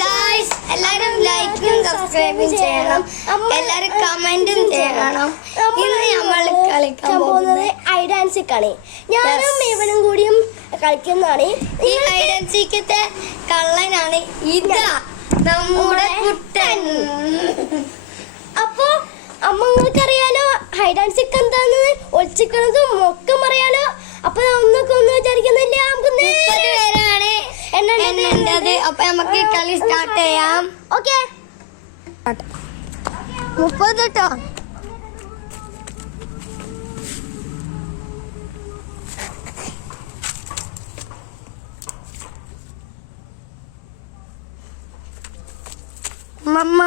Guys എല്ലാരും ലൈക്കും സബ്സ്ക്രൈബും ചെയ്യണം, എല്ലാരും കമന്റും ചെയ്യണം. ഇന്ന് നമ്മൾ കളിക്കാൻ പോകുന്നത് ഹൈഡ് ആൻഡ് സീക്ക് ആണ്. ഞാനും ഇവനും കൂടിയും കളിക്കുന്നതാണ്. ഈ ഹൈഡ് ആൻഡ് സീക്കത്തെ കള്ളനാണ് ഇതാ നമ്മുടെ കുട്ടൻ. അപ്പൊ അമ്മങ്ങൾക്കറിയാലോ ഹൈഡ് ആൻഡ് സീക്ക് എന്താന്ന്, ഒളിച്ചിക്കണതും ഒക്കെ അറിയാലോ. അപ്പൊ ഒന്നൊക്കെ ഒന്ന് വിചാരിക്കുന്നില്ല, നമുക്ക് 30 പേരാണ് എണ്ണേണ്ടത്. അപ്പൊ നമുക്ക് കളി സ്റ്റാർട്ട് ചെയ്യാം. ഓക്കെ 30 കേട്ടോ. മമ്മ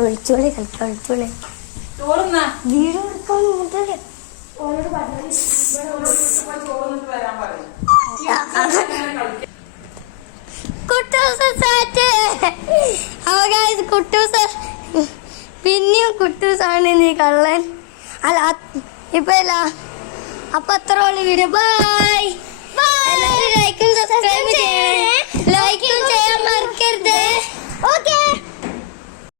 ഒളിച്ചോളെ കളിക്കാം, ഒളിച്ചോളെ വീട് കൊടുക്കാൻ കുട്ടൂസ്. പിന്നെയും കുട്ടൂസാണ് നീ കള്ളൻ. അല്ല ഇപ്പൊ അല്ല. അപ്പൊ അത്ര വീഡിയോ. ബൈ. എല്ലാവരും ലൈക്കും സബ്സ്ക്രൈബ് ചെയ്യണം.